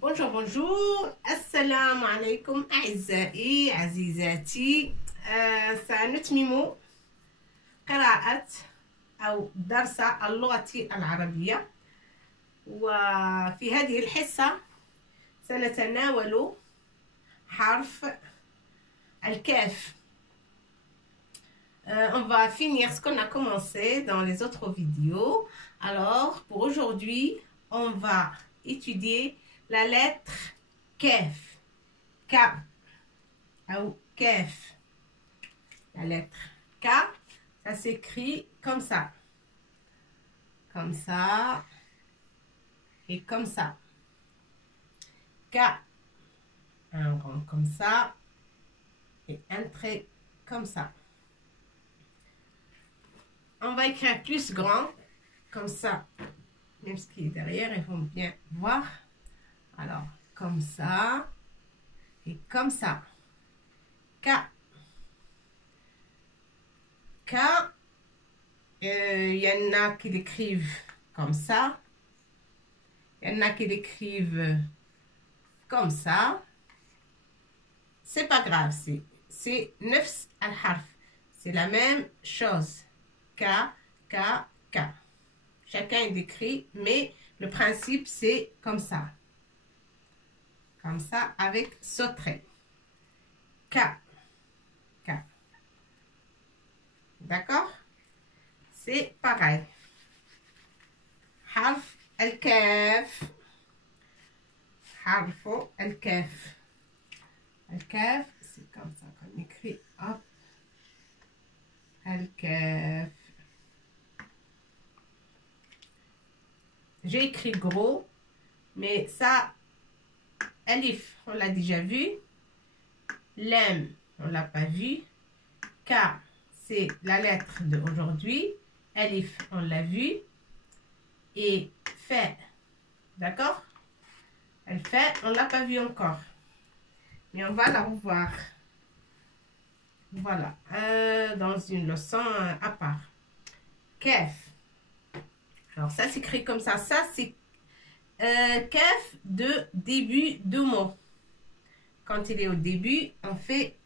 Bonjour, bonjour. Assalamu alaikum أعزائي عزيزاتي. سنتمم قراءة أو درس اللغة العربية، وفي هذه الحصة سنتناول حرف الكاف. On va finir ce qu'on a commencé dans les autres vidéos. Alors, pour aujourd'hui, on va étudier la lettre Kaf. K. Ou Kaf. La lettre K, ça s'écrit comme ça. Comme ça. Et comme ça. K. Un rond comme ça. Et un trait comme ça. On va écrire plus grand. Comme ça. Même ce qui est derrière, ils vont bien voir. Alors, comme ça. Et comme ça. K. K. Il y en a qui l'écrivent comme ça. Il y en a qui l'écrivent comme ça. C'est pas grave. C'est nefs al-harf. C'est la même chose. K, K, K. Chacun est décrit, mais le principe, c'est comme ça. Comme ça, avec ce trait. K. K. D'accord? C'est pareil. Harf al-kaf. Harf al-kaf. Al-kaf, c'est comme ça qu'on écrit. Hop. Al-kaf. J'ai écrit gros, mais ça, alif, on l'a déjà vu. Lam, on l'a pas vu. K, c'est la lettre d'aujourd'hui. Alif, on l'a vu. Et fait, d'accord? Elle fait, on l'a pas vu encore. Mais on va la revoir. Voilà, dans une leçon à part. Kaf. Alors, ça s'écrit comme ça. Ça, c'est kaf de début de mot. Quand il est au début,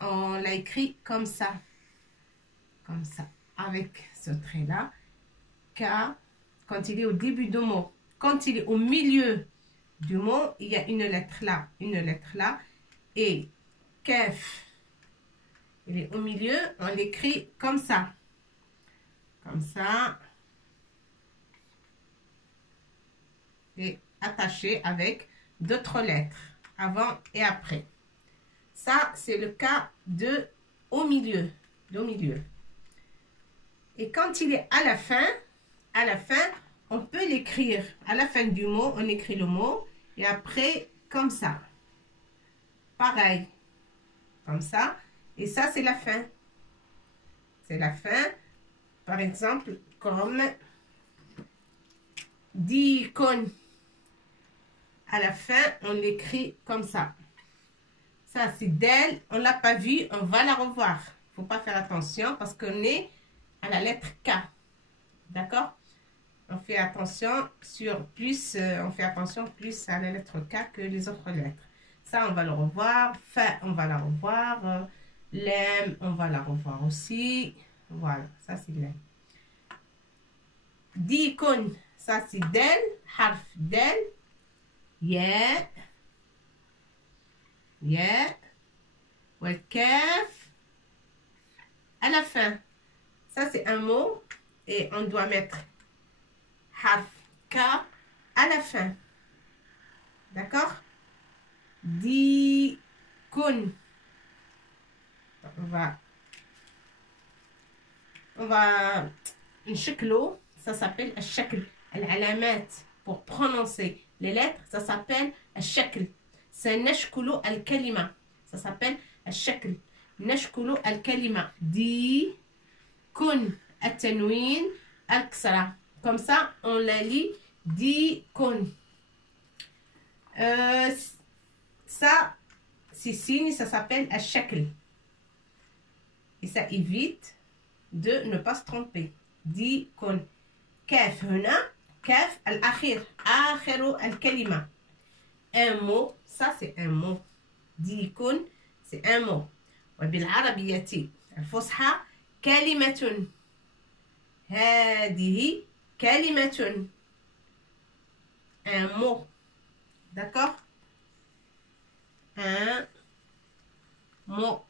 on l'a écrit comme ça. Comme ça. Avec ce trait-là. K, quand il est au début de mot. Quand il est au milieu du mot, il y a une lettre là. Une lettre là. Et kaf, il est au milieu, on l'écrit comme ça. Comme ça. Et attaché avec d'autres lettres avant et après. Ça, c'est le cas de au milieu. Et quand il est à la fin, on peut l'écrire. À la fin du mot, on écrit le mot. Et après, comme ça. Pareil. Comme ça. Et ça, c'est la fin. C'est la fin. Par exemple, comme dikon. À la fin, on l'écrit comme ça. Ça, c'est d'elle. On ne l'a pas vu. On va la revoir. Il ne faut pas faire attention parce qu'on est à la lettre K. D'accord? On fait attention plus à la lettre K que les autres lettres. Ça, on va le revoir. Fa, on va la revoir. Lem, on va la revoir aussi. Voilà, ça c'est lem. Dikon, ça c'est del. Harf del. Ya. Ya. Wal kaf. À la fin. Ça c'est un mot. Et on doit mettre harf K à la fin. D'accord? Dikon. On va نشكله. Ça s'appelle الشكل. العلامات pour prononcer les lettres, ça s'appelle الشكل. سنشكل الكلمة. Ça s'appelle الشكل. نشكل الكلمة. دي كن التنوين الكسرة. Comme ça, on la lit. Di كن. Ça, ces signes, ça s'appelle الشكل. Et ça évite de ne pas se tromper. Di كن. كاف هنا كاف الأخير آخر الكلمة. un mot. Ça, c'est un mot. ديكون, c'est un mot. وبالعربية الفصحى كلمة. هذه كلمة. Un mot. D'accord? Un mot.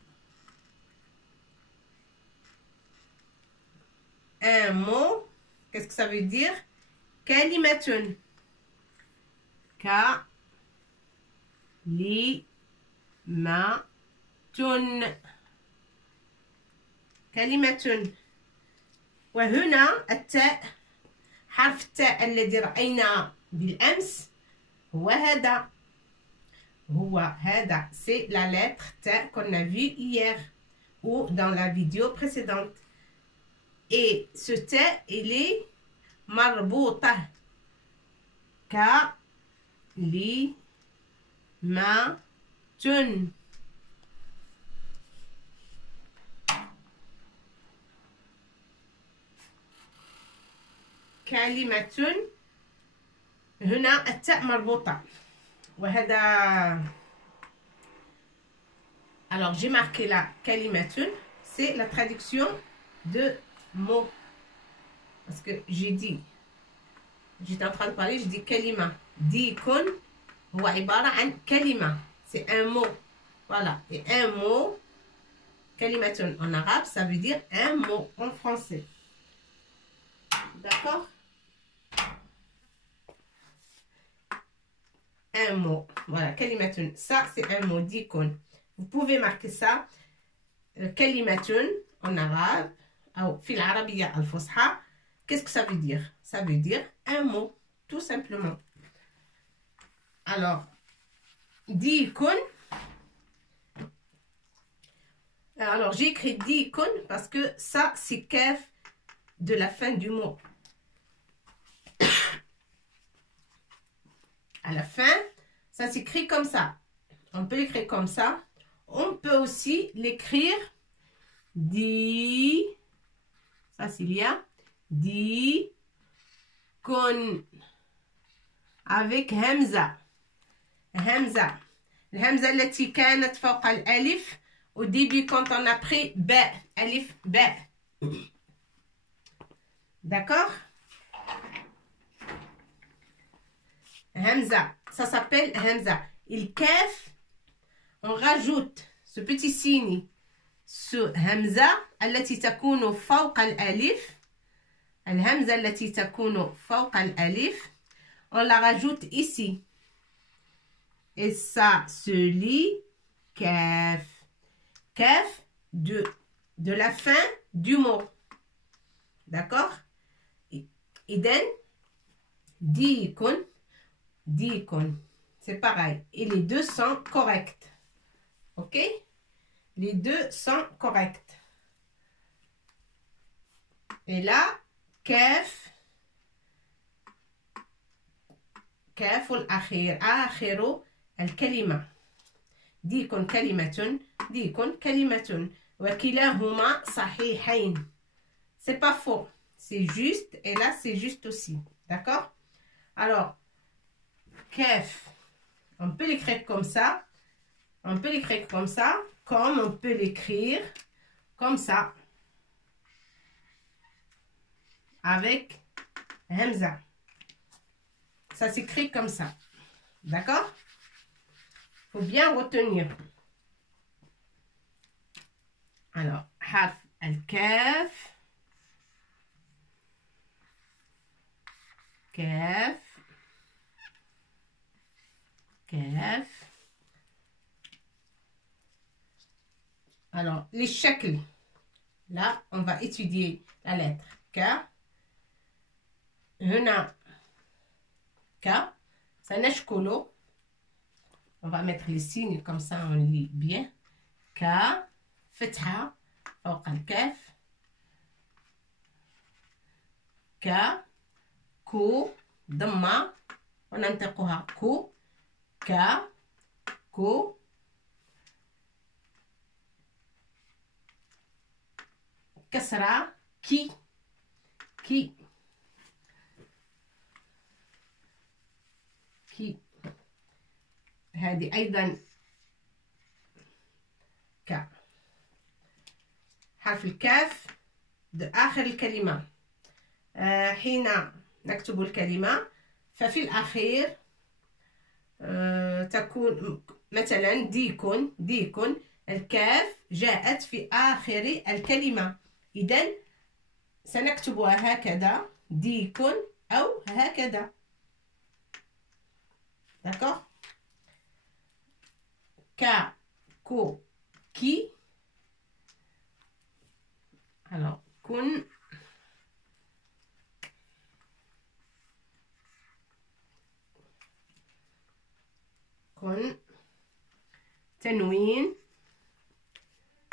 Un mot. Qu'est-ce que ça veut dire? كلمة. كلمة. وهنا التاء، حرف التاء الذي رأينا بالأمس هو هذا. C'est la lettre T qu'on a vu hier ou dans la vidéo précédente. Et ce T, il est مربوطة. كلمة. كلمة. هنا التاء مربوطة. وهذا. Alors j'ai marqué là كلمة, c'est la traduction de mots. Parce que j'étais en train de parler, je dis كلمة. ديكون هو عبارة عن كلمة. C'est un mot. Voilà. Et un mot, كلمة en arabe, ça veut dire un mot en français. D'accord? Un mot. Voilà, كلمة. Ça, c'est un mot, ديكون. Vous pouvez marquer ça. كلمة en arabe, ou في العربية الفصحى. Qu'est-ce que ça veut dire? Ça veut dire un mot, tout simplement. Alors, ديكون. Alors, j'ai écrit ديكون parce que ça, c'est kef de la fin du mot. À la fin, ça s'écrit comme ça. On peut l'écrire comme ça. On peut aussi l'écrire di. Ça, c'est bien. Di. Kon. Avec همزة. همزة. الهمزة التي كانت فوق الألف au début quand on a pris ب. ألف ب. D'accord? Hamza, ça s'appelle Hamza. Il kef, on rajoute ce petit signe sur Hamza التي تكون فوق الألف. الهمزة التي تكون فوق الألف, on la rajoute ici. Et ça se lit kef. Kef de la fin du mot. D'accord? Iden, dikun. Dikun. C'est pareil. Et les deux sont corrects. Ok? Les deux sont corrects. Et là, كاف. كاف الأخير. آخر الكلمة. ديكن كلمة. ديكن كلمة. وكلاهما صحيحين. C'est pas faux. C'est juste. Et là, c'est juste aussi. D'accord? Alors, kef. On peut l'écrire comme ça. On peut l'écrire comme ça. Comme on peut l'écrire comme ça. Avec Hamza. Ça s'écrit comme ça. D'accord? Il faut bien retenir. Alors, harf al-kaf. Kaf. Kaf. Alors, les shakls. Là, on va étudier la lettre K. هنا K, سنشكله. On va mettre les signes comme ça, on lit bien. K, فتحة فوق الكاف. K, كو, ضمة وننطقها كو. K, كو. كسرة كي. كي. كي. هذه أيضا ك. حرف الكاف آخر الكلمة. حين نكتب الكلمة ففي الأخير تكون مثلا ديكن الكاف جاءت في آخر الكلمة، إذن سنكتبها هكذا ديكن أو هكذا. D'accord? Ka, ko, ki. Alors, kun. Kun. Tanwin.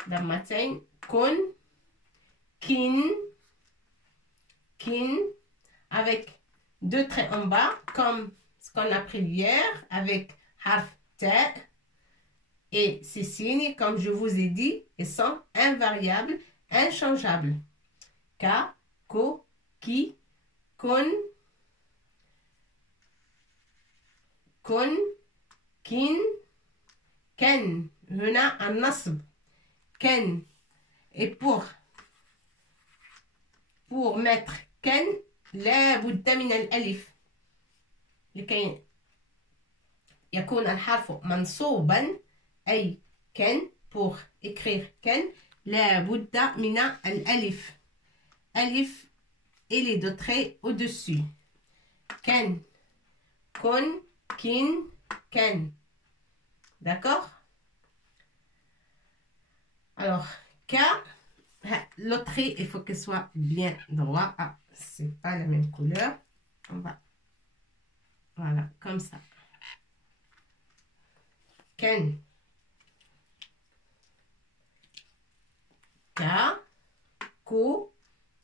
Dammatain. Kun. Kin. Kin. Avec deux traits en bas, comme ce qu'on a pris hier, avec harf ta. Et ces signes, comme je vous ai dit, ils sont invariables, inchangeables. Ka, ko, ki, kun, kun, kin, ken. هنا النصب ken. Et pour mettre ken, لا بد من الألف لكي يكون الحرف منصوبا، أي ken. Pour écrire ken, لا بد من الألف. ألف et les deux traits au-dessus. Ken, kun, kin, ken. D'accord? Alors, K, l'autre trait, il faut qu'il soit bien droit. Ah, c'est pas la même couleur. On va, voilà, comme ça. Ken. K, ko,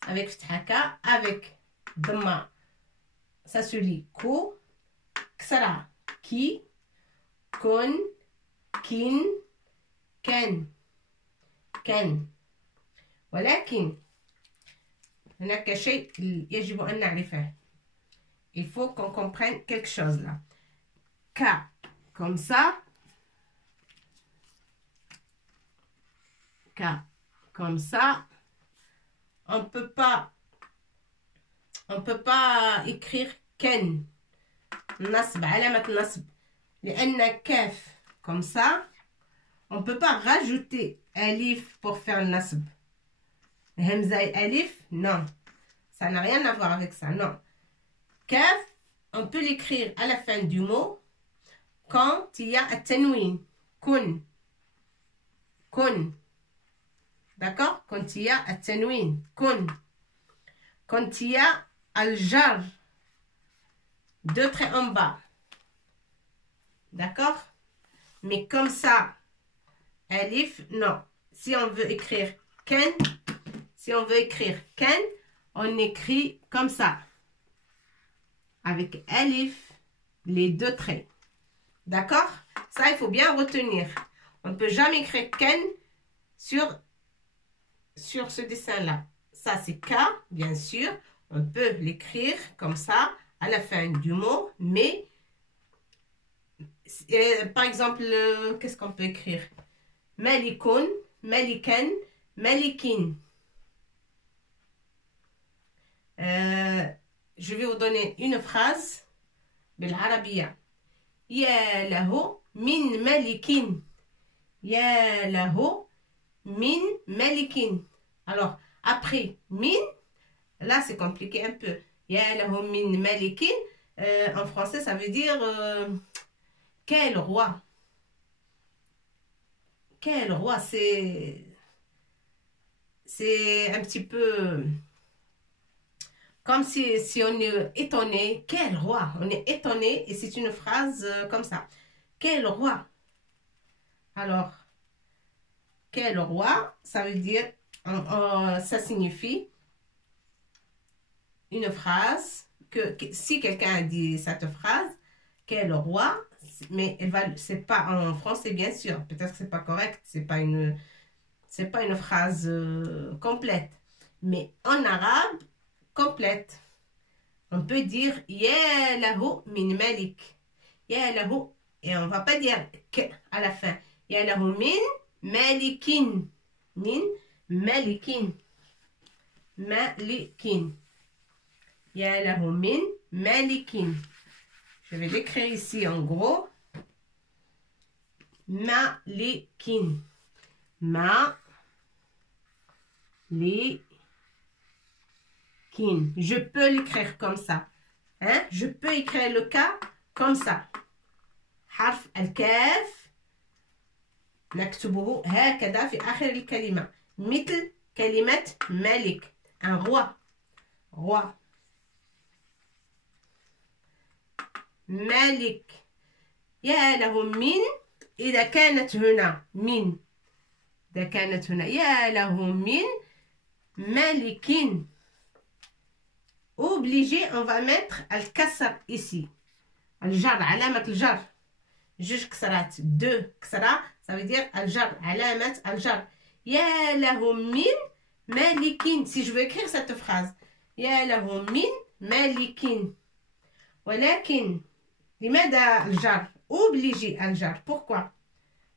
avec ftaka, avec dma, ça se lit ko, ksara, ki, kun, kin, ken. كان. ولكن هناك شيء يجب أن نعرفه. Il faut qu'on comprenne quelque chose là. K comme ça. K comme ça. On peut pas écrire ken. نصب علامة النصب لأن كاف comme ça. On ne peut pas rajouter alif pour faire le nasb. Hamza et alif, non. Ça n'a rien à voir avec ça, non. Kaf, on peut l'écrire à la fin du mot quand il y a un tanwin. Kun. Kun. D'accord? Quand il y a un tanwin. Kun. Quand il y a al-jar. Deux traits en bas. D'accord? Mais comme ça, alif, non. Si on veut écrire ken, on écrit comme ça. Avec alif, les deux traits. D'accord? Ça, il faut bien retenir. On ne peut jamais écrire ken sur ce dessin-là. Ça, c'est K, bien sûr. On peut l'écrire comme ça à la fin du mot, mais par exemple, qu'est-ce qu'on peut écrire? Malikun, Malikan, Malikin. Je vais vous donner une phrase بالعربية. يا له من ملك. يا له من ملك. Alors, après min, là c'est compliqué un peu. يا له من ملك, en français ça veut dire quel roi. Quel roi, c'est un petit peu comme si on est étonné. Quel roi? On est étonné et c'est une phrase comme ça. Quel roi? Alors, quel roi, ça veut dire, ça signifie une phrase que si quelqu'un a dit cette phrase, quel roi? Mais c'est pas en français bien sûr, peut-être que c'est pas correct, c'est pas une phrase complète, mais en arabe on peut dire ya lahu min malik. Ya lahu Et on ne va pas dire que à la fin. يا له من ملك من ملك ملك يا له من ملك. Je vais l'écrire ici en gros. ملك ملك. Je peux l'écrire comme ça. Hein? Je peux écrire le K comme ça. حرف الكاف نكتبه هكذا في آخر الكلمة مثل كلمة ملك. un roi. roi. ملك. يا له من إذا كانت هنا من. إذا كانت هنا يا له من ملك. Obligé, on va mettre الكسر ici. الجر علامة الجر. جوج كسرات. دو كسرة. Ça veut dire الجر علامة الجر. يا له من ملك. Si je veux écrire cette phrase. يا له من ملك. ولكن لماذا الجر؟ Obligé الجر. Pourquoi?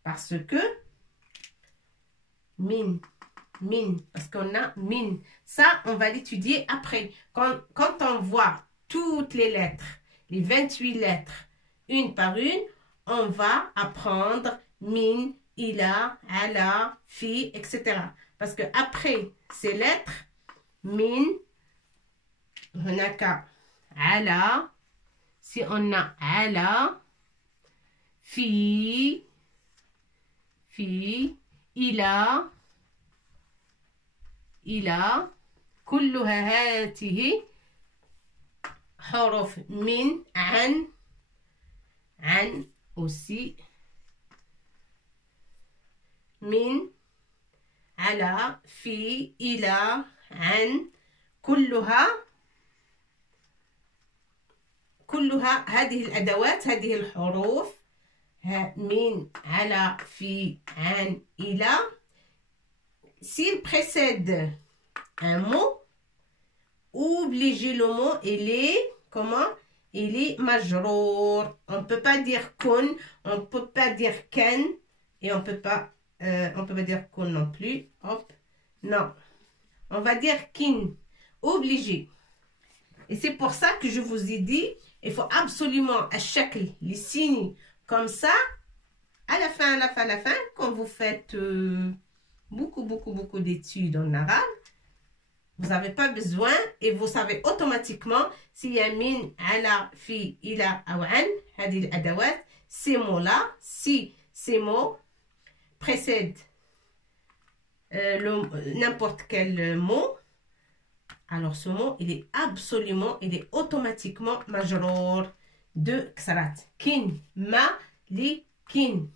Parce que min. Parce qu'on a min. Ça, on va l'étudier après. Quand on voit toutes les lettres, les 28 lettres, une par une, on va apprendre min, ila, ala, fi, etc. Parce que après ces lettres, min, هناك ala, si on a ala, fi, ila, إلى كلها هذه حروف من عن aussi من على في إلى عن كلها هذه الأدوات هذه الحروف من على في عن إلى. S'il précède un mot, obligé le mot, il est, comment? Il est majrour. On ne peut pas dire kun, on ne peut pas dire ken, et on peut pas dire kun non plus. Hop, non. On va dire kin, obligé. Et c'est pour ça que je vous ai dit, il faut absolument à chaque les signes comme ça, à la fin, quand vous faites... beaucoup d'études en arabe, vous n'avez pas besoin et vous savez automatiquement s'il y a min, ala, fi, ila, ou an, hadil adawat, ces mots-là, si ces mots précèdent n'importe quel mot, alors ce mot, il est automatiquement majrour de ksarat. Kin, ma, li, kin.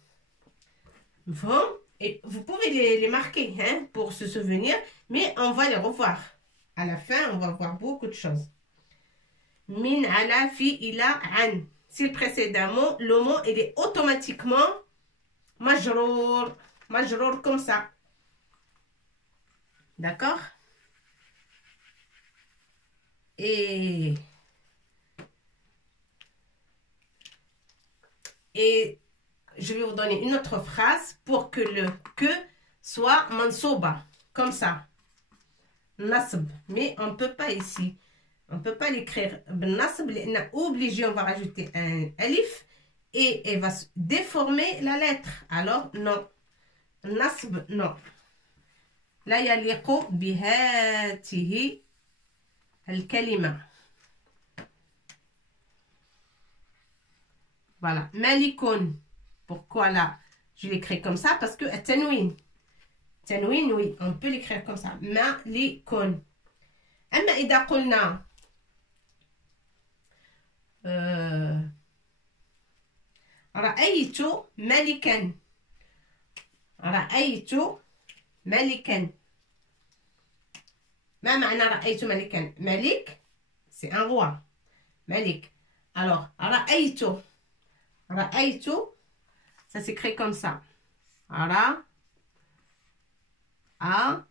Bon. Et vous pouvez les marquer hein, pour se souvenir, mais on va les revoir. À la fin, on va voir beaucoup de choses. Min, ala, fi, ila, an. S'il précède un mot, le mot, il est automatiquement majrour. Majrour comme ça. D'accord? Et je vais vous donner une autre phrase pour que le que soit mansouba, comme ça. Nasb, mais on ne peut pas ici. On ne peut pas l'écrire. Nasb, on est obligé, on va rajouter un alif et elle va déformer la lettre. Alors, non. Nasb, non. لا يليق بهذه الكلمة. Voilà. Malikun. Pourquoi là, je l'écris comme ça? Parce que tanwin. Tanwin, oui, on peut l'écrire comme ça. Malikun. أما إذا قلنا رأيت ملكا. رأيت ملكا. ما معنى رأيت ملكا؟ ملك, c'est un roi. ملك. Alors, رأيت. رأيت. Ça s'écrit comme ça. Ara. A.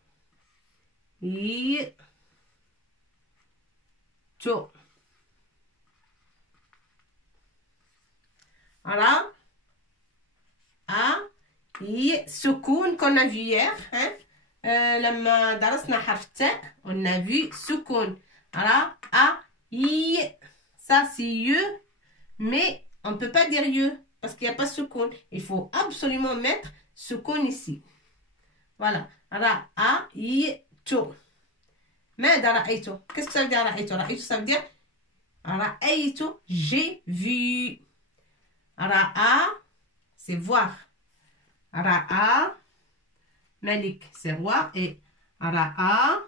I. To. Ara. سكون qu'on a vu hier, hein? لما درسنا حرف التاء on a vu سكون رأي. Ça c'est يو, mais on ne peut pas dire يو parce qu'il n'y a pas سكون. Il faut absolument mettre سكون ici. Voilà. رأيت. ماذا رأيت? Qu'est-ce que ça veut dire رأيت? رأيت ça veut dire رأيت, j'ai vu. رأى, c'est voir. رأى Malik, c'est roi. Et Ra'a,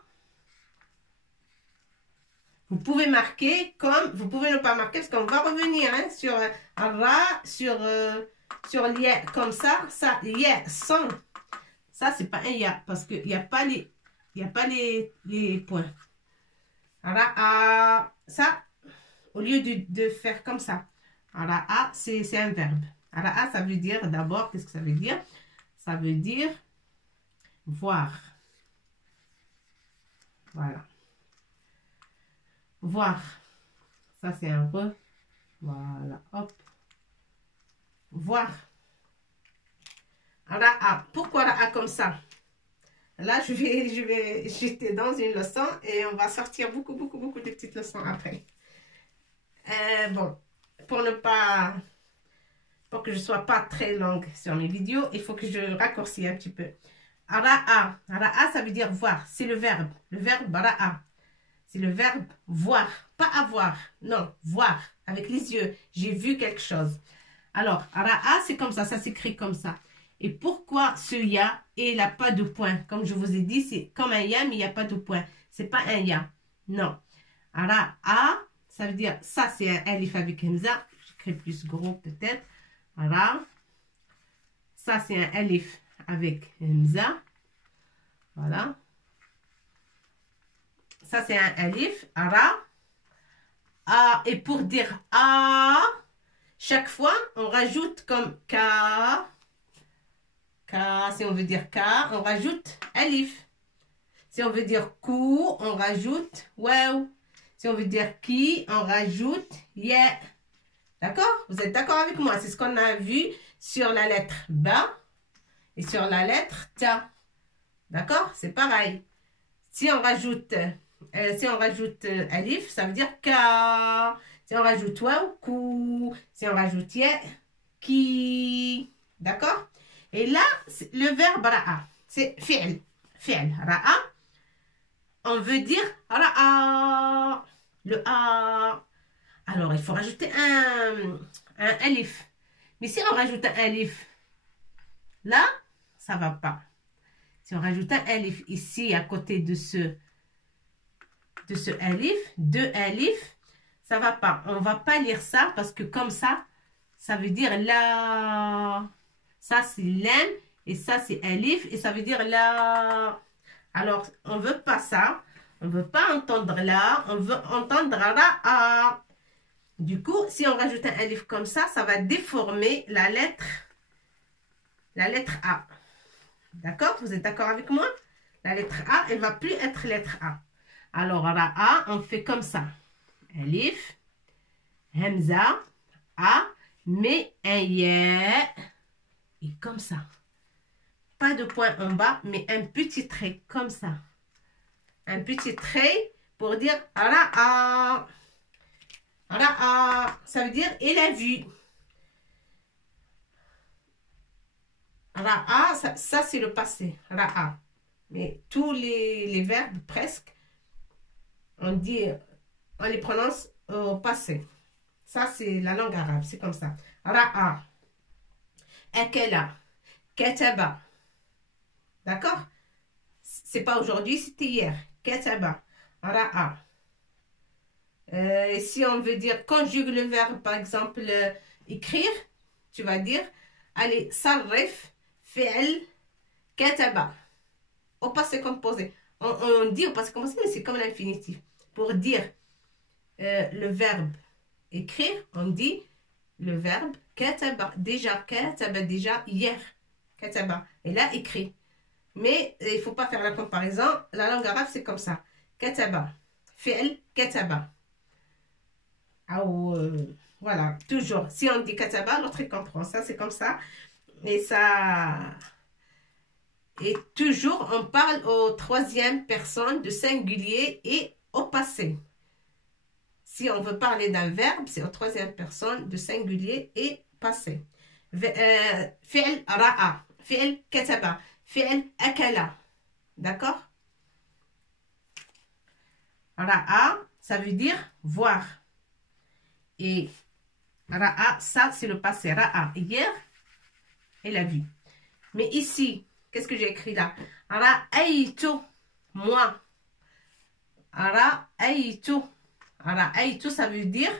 vous pouvez marquer comme, vous pouvez ne pas marquer parce qu'on va revenir hein, sur Ra, sur Lia, comme ça, Lia, sans. Ça, c'est pas un Ya parce qu'il n'y a pas les points. Ra'a, ça, au lieu de faire comme ça. Ra'a, c'est un verbe. Ra'a, ça veut dire d'abord, qu'est-ce que ça veut dire? Ça veut dire voir. Voilà. Voir. Ça, c'est un re. Voilà. Hop. Voir. Ra'a. Pourquoi Ra'a comme ça? Là, j'étais dans une leçon et on va sortir beaucoup de petites leçons après. Bon, pour que je ne sois pas très longue sur mes vidéos, il faut que je raccourcis un petit peu. Ra'a. Ra'a, ça veut dire voir. C'est le verbe. Le verbe ra'a. C'est le verbe voir. Pas avoir. Non, voir. Avec les yeux. J'ai vu quelque chose. Alors, ra'a, c'est comme ça. Ça s'écrit comme ça. Et pourquoi ce ya et il n'a pas de point? Comme je vous ai dit, c'est comme un ya, mais il n'y a pas de point. C'est pas un ya. Non. Ra'a, ça veut dire, ça c'est un alif avec hamza. J'écris plus gros peut-être. Ra. Ça c'est un alif avec hamza. Voilà. Ça c'est un alif. Ra. Et pour dire a, chaque fois on rajoute comme ka. Ka, si on veut dire ka, on rajoute alif. Si on veut dire kou, on rajoute waw. Si on veut dire ki, on rajoute ya. D'accord? Vous êtes d'accord avec moi? C'est ce qu'on a vu sur la lettre ba et sur la lettre ta. D'accord? C'est pareil. Si on rajoute alif, ça veut dire ka. Si on rajoute waw, kou. Si on rajoute ya, ki. D'accord? Et là, le verbe ra'a, c'est fi'l. Fi'l. Ra'a, on veut dire ra'a. Le a. Alors, il faut rajouter un alif. Mais si on rajoute un alif, là, ça ne va pas. Si on rajoute un alif ici, à côté de ce alif, deux alifs, ça ne va pas. On ne va pas lire ça parce que comme ça, ça veut dire la. Ça, c'est l'em et ça, c'est alif et ça veut dire la. Alors, on ne veut pas ça. On ne veut pas entendre là. On veut entendre ra'a. Du coup, si on rajoute un alif comme ça, ça va déformer la lettre A. D'accord? Vous êtes d'accord avec moi? La lettre A, elle ne va plus être lettre A. Alors, ra'a, on fait comme ça. Alif, hamza, A, mais un ya. Et comme ça. Pas de point en bas, mais un petit trait comme ça. Un petit trait pour dire ra'a. Ra'a, ça veut dire il a vu. Ra'a, ça c'est le passé. Ra'a. Mais tous les verbes, presque, on les prononce au passé. Ça c'est la langue arabe, c'est comme ça. Ra'a. Akela. Kataba. D'accord? C'est pas aujourd'hui, c'était hier. Kataba. Ra'a. Et si on veut dire conjugue le verbe, par exemple, écrire, tu vas dire, allez, sarrif, fi'l, kataba. Au passé composé. On dit au passé composé, mais c'est comme l'infinitif. Pour dire le verbe écrire, on dit le verbe kataba. Déjà, hier. Kataba. Et là, écrit. Mais il ne faut pas faire la comparaison. La langue arabe, c'est comme ça. Kataba. Fi'l, kataba. Voilà, toujours. Si on dit kataba, l'autre il comprend. Ça, c'est comme ça. Et ça... Et toujours, on parle au troisième personne de singulier et au passé. Si on veut parler d'un verbe, c'est au troisième personne de singulier et passé. فعل رأى, فعل كتب, فعل أكل. D'accord? Ra'a, ça veut dire voir. Et Ra'a, ça c'est le passé. Ra'a, hier, elle a vu. Mais ici, qu'est-ce que j'ai écrit là? Ra'aytu, moi. Ra'aytu. Ra'aytu, ça veut dire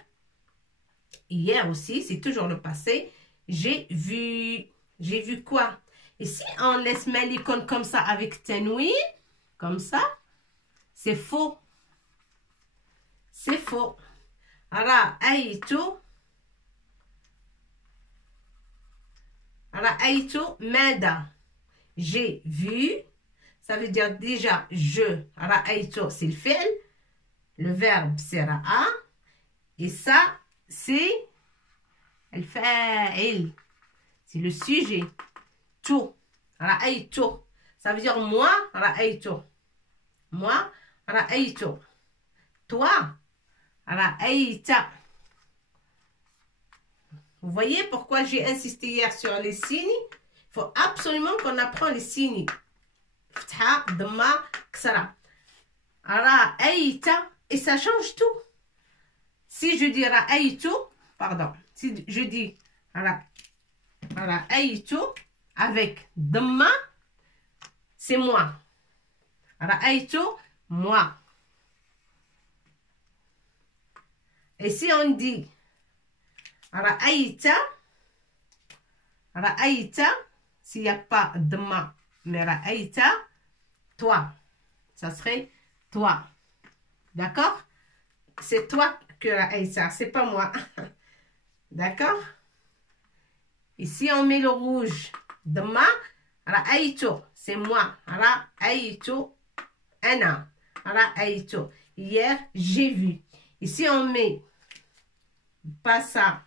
hier aussi, c'est toujours le passé. J'ai vu. J'ai vu quoi? Et si on laisse l'icône comme ça avec tanwin, comme ça, c'est faux. C'est faux. Ra'aytu. Ra'aytu mada. J'ai vu. Ça veut dire déjà je. Ra'aytu, c'est le fi'l. Le verbe, c'est ra'a. Et ça, c'est el fa'il. C'est le sujet. Tu. Ra'aytu. Ça veut dire moi, ra'aytu. Moi, ra'aytu. Toi, ra'ayta. Vous voyez pourquoi j'ai insisté hier sur les signes? Il faut absolument qu'on apprend les signes. Ftha, dhamma, ksara. Ra'ayta. Et ça change tout. Si je dis ra'aytu, pardon, si je dis ra'aytu avec dhamma, c'est moi. Ra'aytu, moi. Et si on dit ra'ayta, s'il n'y a pas dhamma, mais ra'ayta, toi. Ça serait toi. D'accord? C'est toi que ra'ayta, c'est pas moi. D'accord? Et si on met le rouge, dhamma, ra'aytu, c'est moi. Ra'aytu, ana. Ra'aytu. Hier, j'ai vu. Et si on met pas ça,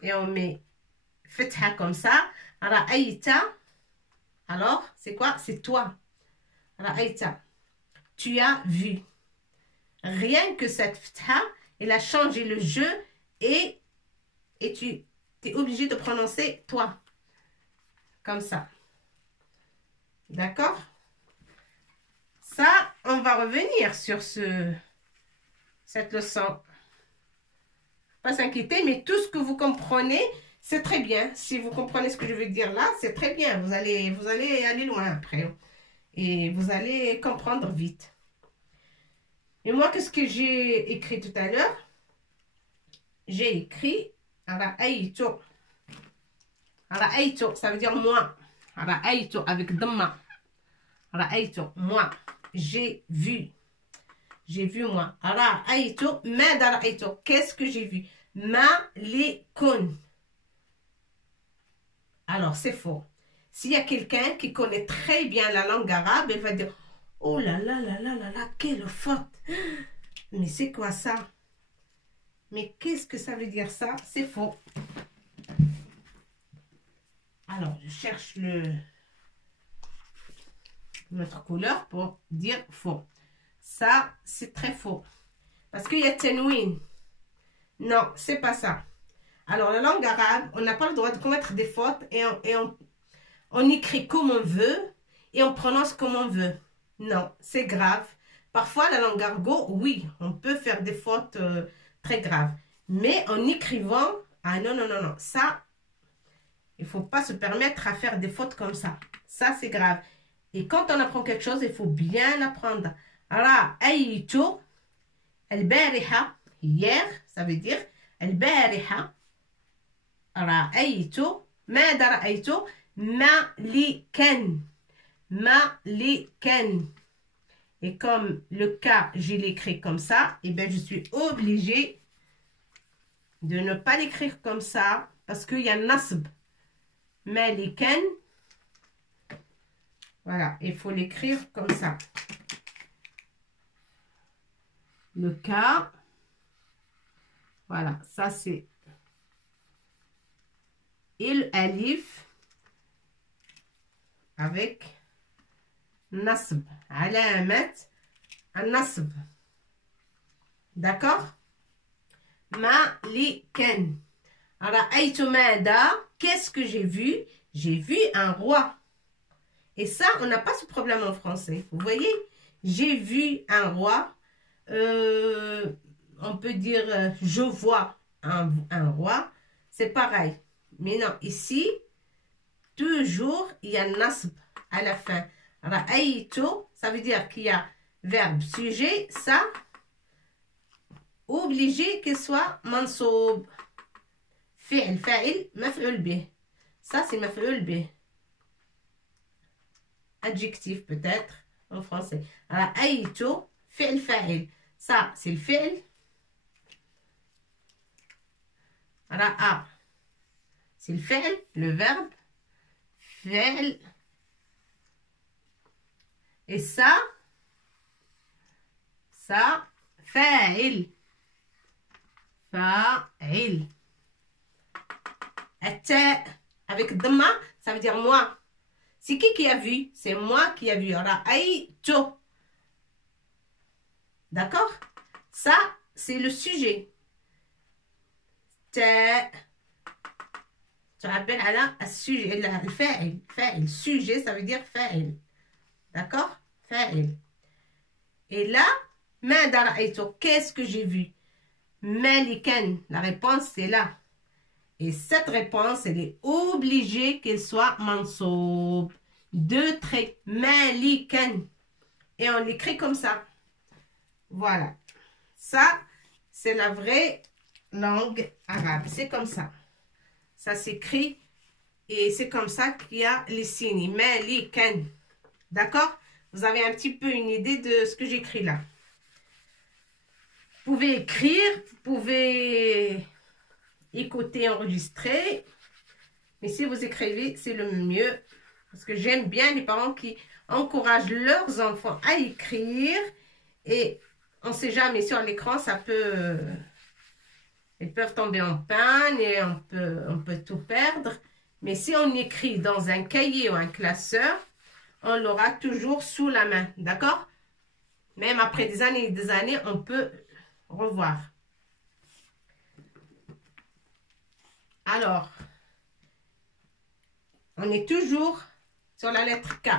et on met fetha comme ça, ra'ayta, alors, c'est quoi? C'est toi. Ra'ayta. Tu as vu. Rien que cette fetha, elle a changé le jeu et tu es obligé de prononcer toi. Comme ça. D'accord? Ça, on va revenir sur cette leçon. Pas s'inquiéter, mais tout ce que vous comprenez, c'est très bien. Si vous comprenez ce que je veux dire là, c'est très bien. Vous allez aller loin après. Et vous allez comprendre vite. Et moi, qu'est-ce que j'ai écrit tout à l'heure? J'ai écrit ra'aytu. Ra'aytu, ça veut dire moi. Ra'aytu avec dhamma. Ra'aytu, moi. J'ai vu. J'ai vu moi. Ra'aytu, mada ra'aytu. Qu'est-ce que j'ai vu? Malikun. Alors, c'est faux. S'il y a quelqu'un qui connaît très bien la langue arabe, il va dire oh là là là là là là, quelle faute! Mais c'est quoi ça? Mais qu'est-ce que ça veut dire ça? C'est faux. Alors, je cherche notre couleur pour dire faux. Ça, c'est très faux. Parce qu'il y a tanwin. Non, c'est pas ça. Alors, la langue arabe, on n'a pas le droit de commettre des fautes et on écrit comme on veut et on prononce comme on veut. Non, c'est grave. Parfois, la langue argot, oui, on peut faire des fautes très graves. Mais en écrivant, ah non, non, non, non, ça, il ne faut pas se permettre à faire des fautes comme ça. Ça, c'est grave. Et quand on apprend quelque chose, il faut bien l'apprendre. Ra'aytu, al-bariha, hier, ça veut dire al-bariha. Ra'aytu, mada ra'aytu, malikan. Malikan. Et comme le cas, je l'écris comme ça, et bien je suis obligée de ne pas l'écrire comme ça parce qu'il y a nasb. Malikan. Voilà, il faut l'écrire comme ça. Le cas. Voilà, ça c'est et le alif avec nasb. Alamat an-nasb. D'accord? Malikan. Ra'aytu mada. Qu'est-ce que j'ai vu? J'ai vu un roi. Et ça, on n'a pas ce problème en français. Vous voyez? J'ai vu un roi. On peut dire je vois un roi. C'est pareil. Mais non, ici, toujours, il y a nasb à la fin. Ra'aytu, ça veut dire qu'il y a verbe, sujet, ça, obligé qu'il soit mansoub. Fi'l, fa'il, maf'ul bih. Ça, c'est maf'ul bih. Adjectif, peut-être, en français. Ra'aytu, fi'l, fa'il. Ça, c'est le fi'l. Ra'a, c'est le fi'l, le verbe. Fi'l. Et ça, fa'il. Fa'il. Avec dhamma, ça veut dire moi. C'est qui a vu? C'est moi qui a vu. Ra'aytu. D'accord? Ça, c'est le sujet. Tu rappelles à sujet, le fa'il. Fa'il. Sujet, ça veut dire fa'il. D'accord? Fa'il. Et là, mada ra'aytu. Qu'est-ce que j'ai vu? Malikan. La réponse, c'est là. Et cette réponse, elle est obligée qu'elle soit mansoub. Deux traits. Malikan. Et on l'écrit comme ça. Voilà. Ça, c'est la vraie langue arabe. C'est comme ça. Ça s'écrit. Et c'est comme ça qu'il y a les signes. Malikan. D'accord? Vous avez un petit peu une idée de ce que j'écris là. Vous pouvez écrire. Vous pouvez écouter, enregistrer. Mais si vous écrivez, c'est le mieux. Parce que j'aime bien les parents qui encouragent leurs enfants à écrire. Et on ne sait jamais, sur l'écran, ça peut... Ils peuvent tomber en panne et on peut tout perdre. Mais si on écrit dans un cahier ou un classeur, on l'aura toujours sous la main. D'accord? Même après des années et des années, on peut revoir. Alors, on est toujours sur la lettre K.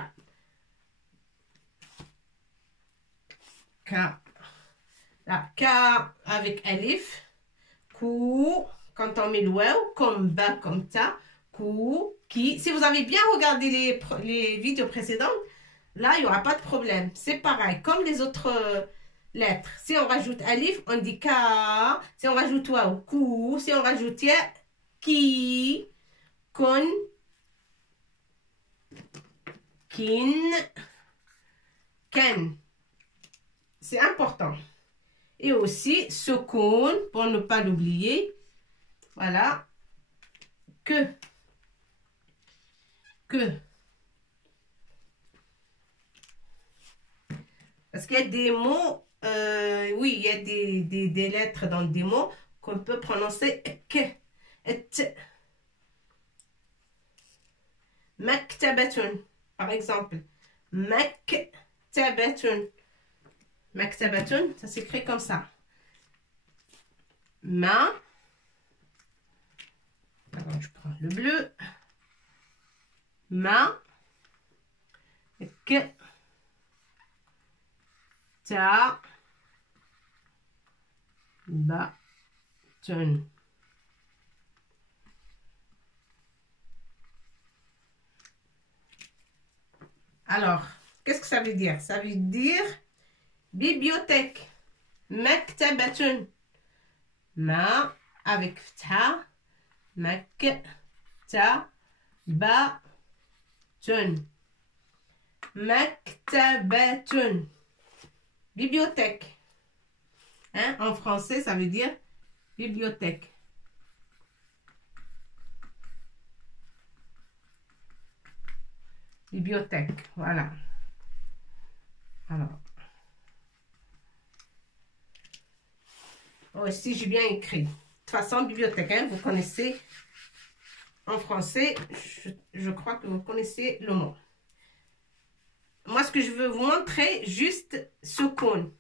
K. La K avec alif. Kou, quand on met le waouh, comme bas, comme ta. Kou, qui. Si vous avez bien regardé les vidéos précédentes, là, il n'y aura pas de problème. C'est pareil, comme les autres lettres. Si on rajoute alif, on dit K. Si on rajoute waouh, kou. Si on rajoute ya, ki, kon, kin, ken. C'est important. Et aussi, secoun, pour ne pas l'oublier. Voilà. Que. Parce qu'il y a des mots, oui, il y a des lettres dans des mots qu'on peut prononcer que. Maktabatun, par exemple. Maktabatun. Maktabatun, ça s'écrit comme ça. Ma. Alors, je prends le bleu. Ma. Que. Ta. Batun. Alors, qu'est-ce que ça veut dire? Ça veut dire bibliothèque. Maktabatun. Ma avec ta. Maktabatun. Maktabatun. Bibliothèque. Hein? En français, ça veut dire bibliothèque. Bibliothèque, voilà. Alors. Oh, si j'ai bien écrit. De toute façon, bibliothèque, hein, vous connaissez en français, je crois que vous connaissez le mot. Moi, ce que je veux vous montrer, juste ce cône.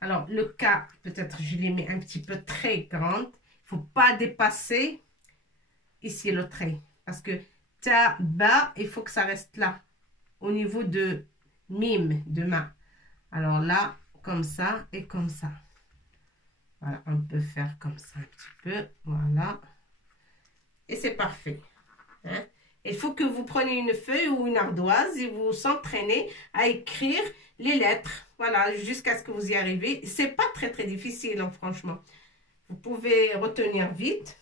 Alors, le K, peut-être je l'ai mis un petit peu très grande. Il ne faut pas dépasser ici le trait. Parce que ta, ba, il faut que ça reste là. Au niveau de mime, de ma. Alors là, comme ça et comme ça. Voilà, on peut faire comme ça un petit peu. Voilà. Et c'est parfait. Hein? Il faut que vous preniez une feuille ou une ardoise et vous s'entraînez à écrire les lettres. Voilà, jusqu'à ce que vous y arrivez. C'est pas très difficile, hein, franchement. Vous pouvez retenir vite.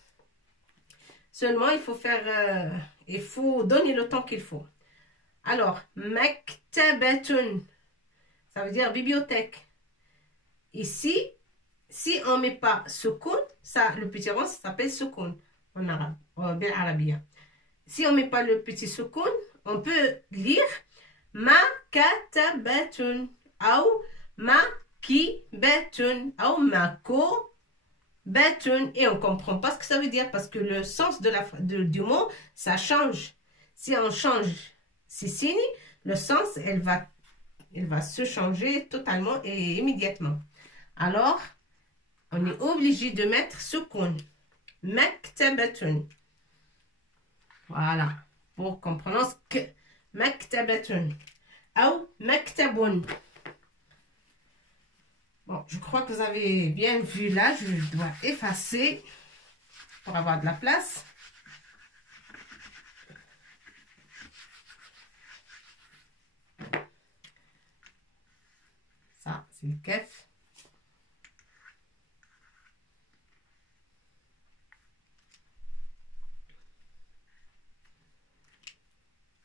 Seulement, il faut faire... il faut donner le temps qu'il faut. Alors, maktabatun, ça veut dire bibliothèque. Ici, si on ne met pas sukun, ça, le petit rond, ça s'appelle sukun en arabe, en arabien. Si on ne met pas le petit sukun, on peut lire maktabatun, ou makibatun, ou makobatun. Et on ne comprend pas ce que ça veut dire parce que le sens du mot, ça change. Si on change ces signes, le sens, elle va se changer totalement et immédiatement. Alors, on est obligé de mettre sukun. Maktabatun. Voilà. Pour qu'on prononce que maktabatun. Ou maktabun. Bon, je crois que vous avez bien vu là. Je dois effacer pour avoir de la place. Ça, c'est le kef.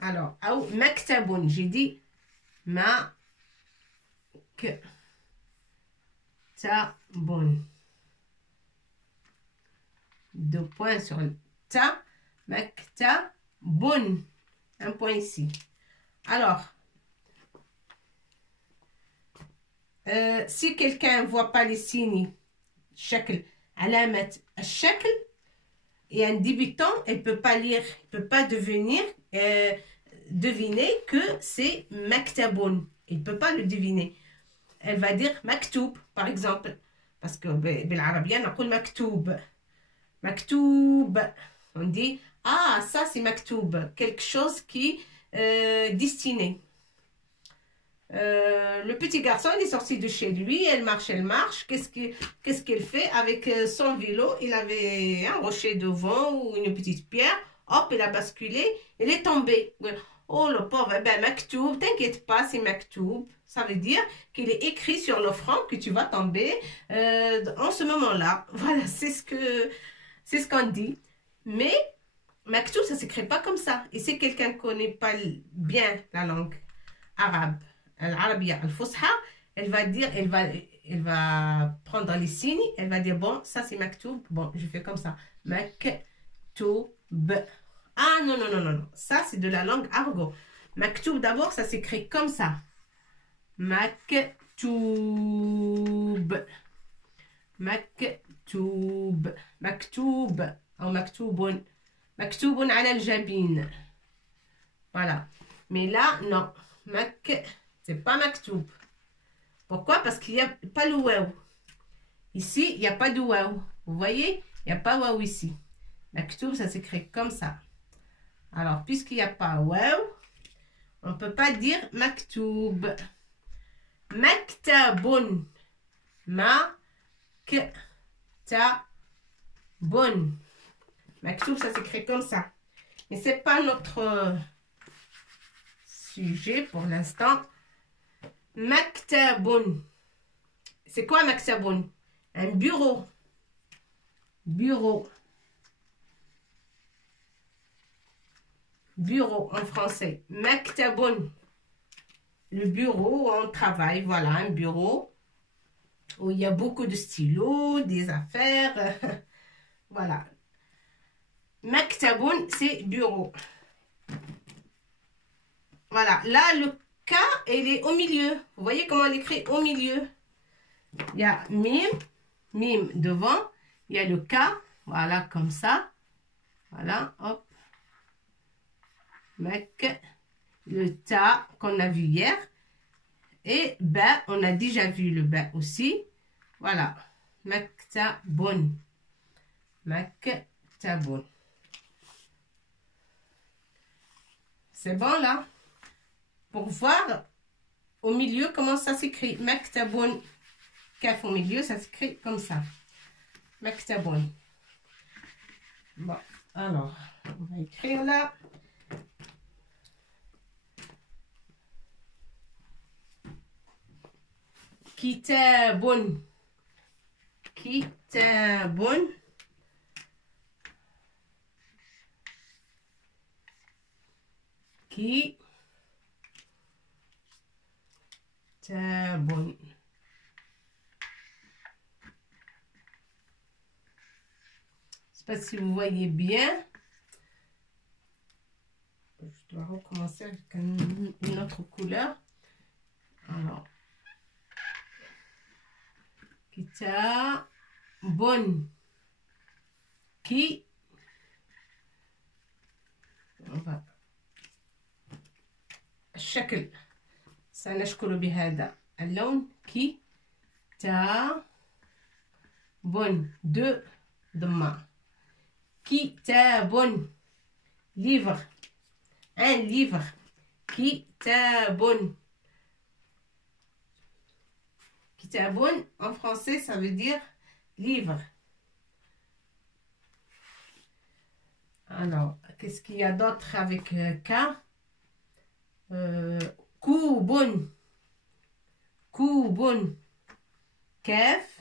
Alors, ou maktabun, j'ai dit ma que ta bon. Deux points sur le ta, maktabun. Un point ici. Alors, si quelqu'un ne voit pas les signes, shakl, alamat, shakl, et un débutant, elle ne peut pas lire, elle ne peut pas deviner que c'est maktaboun. Il ne peut pas le deviner. Elle va dire maktoub, par exemple. Parce que بالعربية نقول maktoub. Maktoub. On dit, ah, ça c'est maktoub. Quelque chose qui est destiné. Le petit garçon, il est sorti de chez lui, elle marche. Qu'est-ce qu'elle fait avec son vélo? Il avait un rocher devant ou une petite pierre. Hop, elle a basculé, elle est tombée. Oh, le pauvre, ben, maktoub, t'inquiète pas, c'est maktoub. Ça veut dire qu'il est écrit sur l'offrand que tu vas tomber en ce moment-là. Voilà, c'est ce qu'on dit. Mais maktoub, ça ne s'écrit pas comme ça. Et si quelqu'un ne connaît pas bien la langue arabe, l'Arabia al-Fusha, elle va prendre les signes, elle va dire, bon, ça c'est maktoub, bon, je fais comme ça. Maktoub. Ah non, ça c'est de la langue argot. Maktoub d'abord, ça s'écrit comme ça. Maktoub. Maktoub. Maktoub. Ou maktoubun. Maktoubun ala al-jabin. Voilà. Mais là, non. C'est pas maktoub. Pourquoi? Parce qu'il n'y a pas le waouh. Ici, il n'y a pas de waouh. Vous voyez? Il n'y a pas waouh ici. Maktoub, ça s'écrit comme ça. Alors, puisqu'il n'y a pas waouh, on ne peut pas dire maktoub. Maktabun. Maktabun. Maktoub, ça s'écrit comme ça. Mais ce n'est pas notre sujet pour l'instant. Maktabun. C'est quoi maktabun? Un bureau. Bureau. Bureau en français. Maktabun. Le bureau où on travaille. Voilà, un bureau où il y a beaucoup de stylos, des affaires. Voilà. Maktabun, c'est bureau. Voilà. Là, le K, elle est au milieu. Vous voyez comment elle écrit au milieu? Il y a mime devant. Il y a le K. Voilà, comme ça. Voilà, hop. Mek, le ta qu'on a vu hier. Et ba, on a déjà vu le ba aussi. Voilà. Maktabun. Maktabun. C'est bon là? Pour voir au milieu comment ça s'écrit. Maktabun. Kaf au milieu, ça s'écrit comme ça. Maktabun. Bon, alors, on va écrire là. Kitabun. Kitabun. Kitabun. Je ne sais pas si vous voyez bien. Je dois recommencer avec une autre couleur. Alors. Kitabun. Qui. On va. الشكل سنشكل بهذا اللون كتاب de ضمة كتاب livre un livre كتاب كتاب en français ça veut dire livre. Alors qu'est-ce qu'il y a d'autre avec K? كوب كوب كاف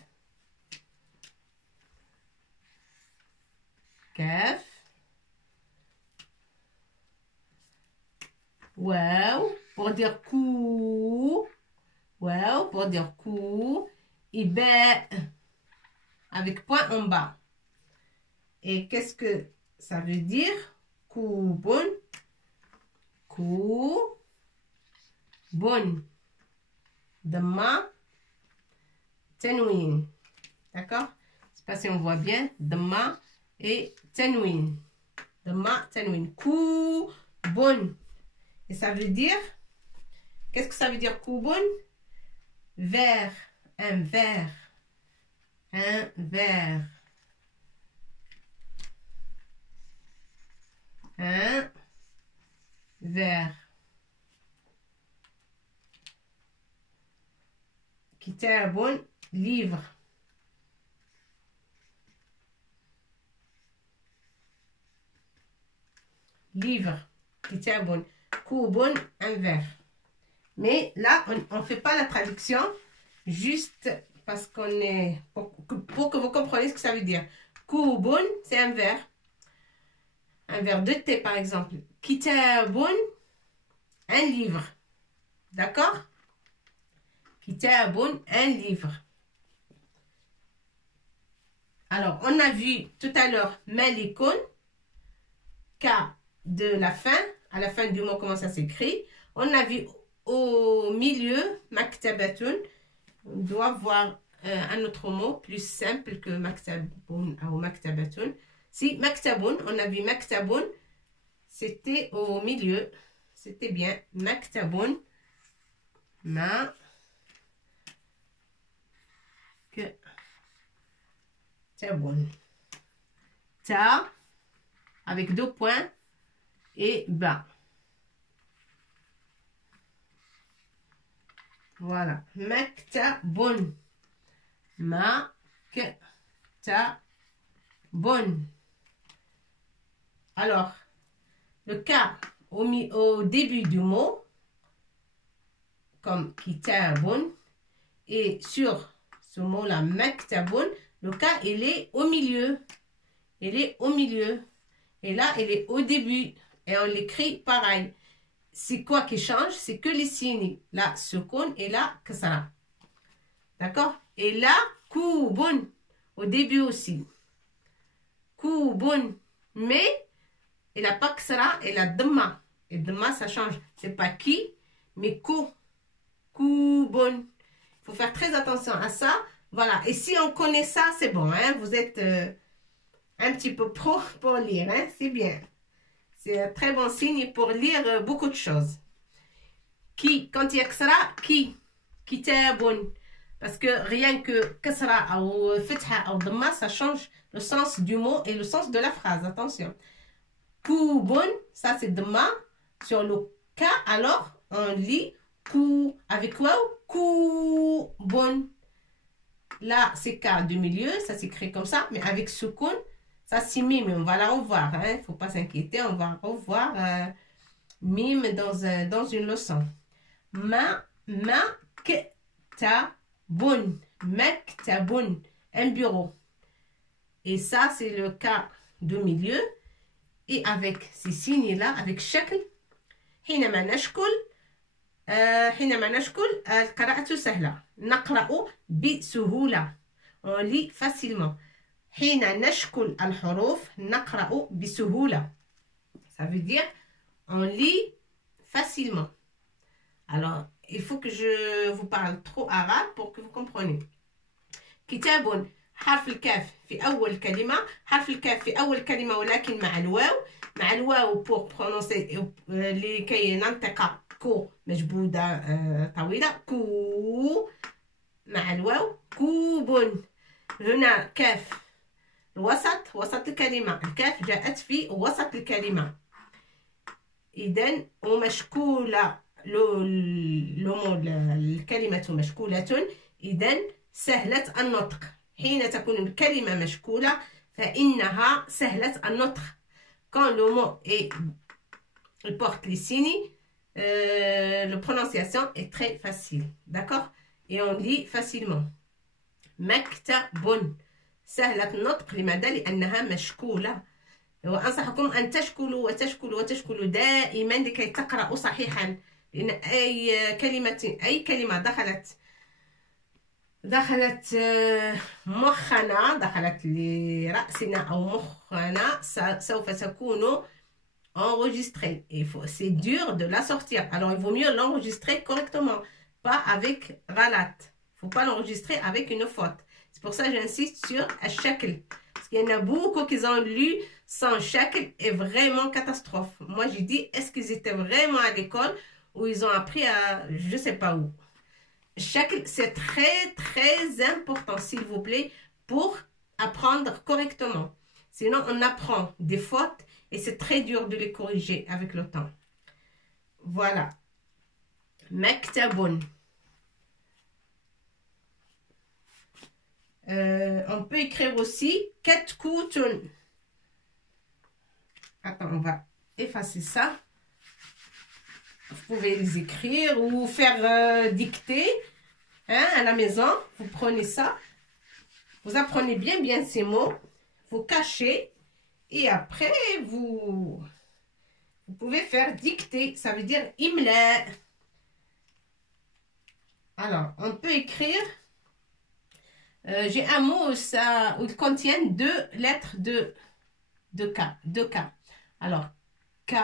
كاف واو pour dire cou واو pour dire cou et باء avec point en bas. Et qu'est-ce que ça veut dire? كوب كوب Dama, tenouin. D'accord? Je sais pas si on voit bien. Dama et tenouin. Dama, tenouin. Koubon. Et ça veut dire, qu'est-ce que ça veut dire koubon? Verre. Un verre. Un verre. Un verre. Kitabun, livre. Livre. Kitabun. Koubun, un verre. Mais là, on ne fait pas la traduction, juste parce qu'on est... Pour que vous compreniez ce que ça veut dire. Koubun, c'est un verre. Un verre de thé, par exemple. Kitabun, un livre. D'accord? Kitabun, un livre. Alors, on a vu tout à l'heure Malikun, K de la fin, à la fin du mot, comment ça s'écrit. On a vu au milieu Maktabatun. On doit voir un autre mot plus simple que Maktabun ou Maktabatun. Si Maktabun, on a vu Maktabun, c'était au milieu. C'était bien. Maktabun, Tabun. Ta avec deux points et bas. Voilà. Maktabun. Maktabun. Alors, le cas au début du mot, comme kitabun, et sur ce mot-là, maktabun, le cas, il est au milieu. Il est au milieu. Et là, il est au début. Et on l'écrit pareil. C'est quoi qui change? C'est que les signes. Là, sukun et là, kasara. D'accord? Et là, koubun. Au début aussi. Koubun. Mais, il n'a pas kasara, il a dhamma. Et dhamma, ça change. C'est pas qui, mais ko. Koubun. Il faut faire très attention à ça. Voilà. Et si on connaît ça, c'est bon. Hein? Vous êtes un petit peu pro pour lire, hein? C'est bien. C'est un très bon signe pour lire beaucoup de choses. Qui, quand il y a kasra, qui, kitabun. Parce que rien que kasra ou fetha ou dhamma, ça change le sens du mot et le sens de la phrase. Attention. Koubun, ça c'est dhamma. Sur le ka, alors on lit kou avec waw, koubun. Là, c'est ka du milieu, ça s'écrit comme ça, mais avec soukoun, ça c'est mime. On va la revoir, hein. Il ne faut pas s'inquiéter, on va revoir mime dans une leçon. Maktabun, maktabun, un bureau. Et ça, c'est le cas de milieu. Et avec ces signes-là, avec shakl, حينما نشكل القراءة سهلة. نقرأ بسهولة. On lit facilement. حين نشكل الحروف نقرأ بسهولة. Ça veut dire on lit facilement. Alors, il faut que je vous parle trop arabe pour que vous compreniez. كتاب حرف الكاف في أول كلمة. حرف الكاف في أول كلمة ولكن مع الواو. مع الواو pour prononcer لكي ننطق كو مجبودة طويلة. كو مع الواو. كوب. هنا كاف الوسط، وسط الكلمة. الكاف جاءت في وسط الكلمة. إذن ومشكولة الكلمة مشكولة. إذن سهلة النطق. حين تكون الكلمة مشكولة فإنها سهلة النطق. Quand le mot porte les signes, la prononciation est très facile. D'accord? Et on lit facilement. مكتب سهلة النطق لماذا؟ لأنها مشكولة. وأنصحكم أن تشكلوا وتشكلوا دائما لكي تقرأوا صحيحا. لأن أي كلمة دخلت مخنا، دخلت لرأسنا أو مخنا، سوف تكون enregistrée. C'est dur de la sortir. Alors, il vaut mieux l'enregistrer correctement, pas avec ralat. Il ne faut pas l'enregistrer avec une faute. C'est pour ça que j'insiste sur un shakl. Parce qu'il y en a beaucoup qui ont lu sans shakl et vraiment catastrophe. Moi, j'ai dit, est-ce qu'ils étaient vraiment à l'école ou ils ont appris à je ne sais pas où. Shakl, c'est très, très important, s'il vous plaît, pour apprendre correctement. Sinon, on apprend des fautes et c'est très dur de les corriger avec le temps. Voilà. Maktabun. On peut écrire aussi katkutun. Attends, on va effacer ça. Vous pouvez les écrire ou faire dicter à la maison. Vous prenez ça. Vous apprenez bien ces mots. Vous cachez. Et après, vous pouvez faire dicter. Ça veut dire imla. Alors, on peut écrire. J'ai un mot où il contient 2 lettres de K. 2 K. Alors, K.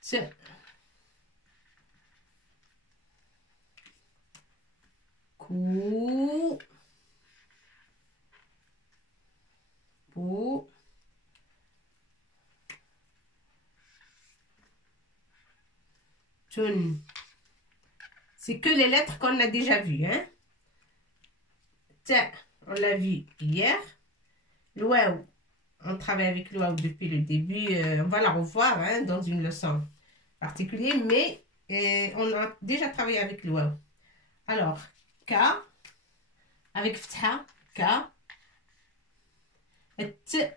T. Kou. Pou. Tun. C'est que les lettres qu'on a déjà vues. Hein? T, on l'a vu hier. L'ouaou, on travaille avec l'ouaou depuis le début. On va la revoir dans une leçon particulière, mais on a déjà travaillé avec l'ouaou. Alors, K, avec ftha, K, T,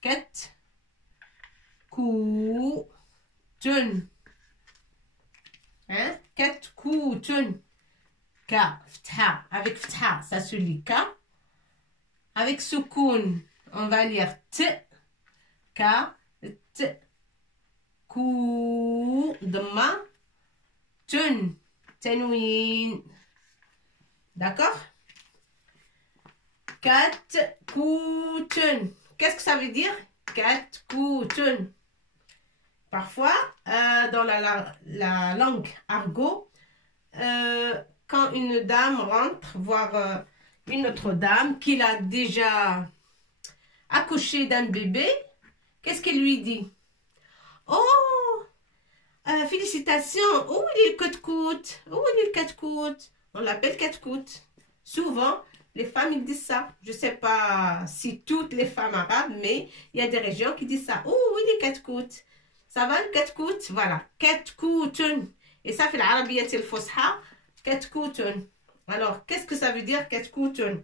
Ket, Kou, Tun. Hein? Ket, Kou, Tun. K, ftha, avec ftha, ça se lit K. Avec soukoun, on va lire T, K, T, Kou, Dhamma, Tun, Tanwin. D'accord? Kat, Kou, Tun. Qu'est-ce que ça veut dire? Kat, Kou, Tun. Parfois, dans la langue argot, quand une dame rentre voir une autre dame qu'il a déjà accouché d'un bébé, qu'est-ce qu'elle lui dit? Oh, félicitations, où il est le catcoute? Où il est le catcoute? On l'appelle catcoute. Souvent, les femmes ils disent ça. Je ne sais pas si toutes les femmes arabes, mais il y a des régions qui disent ça. Oh, oui, il est catcoute. Ça va le catcoute? Voilà, catcoutun. Et ça fait l'arabiyyat al-fusha, catcoutun. Alors, qu'est-ce que ça veut dire catcoutun?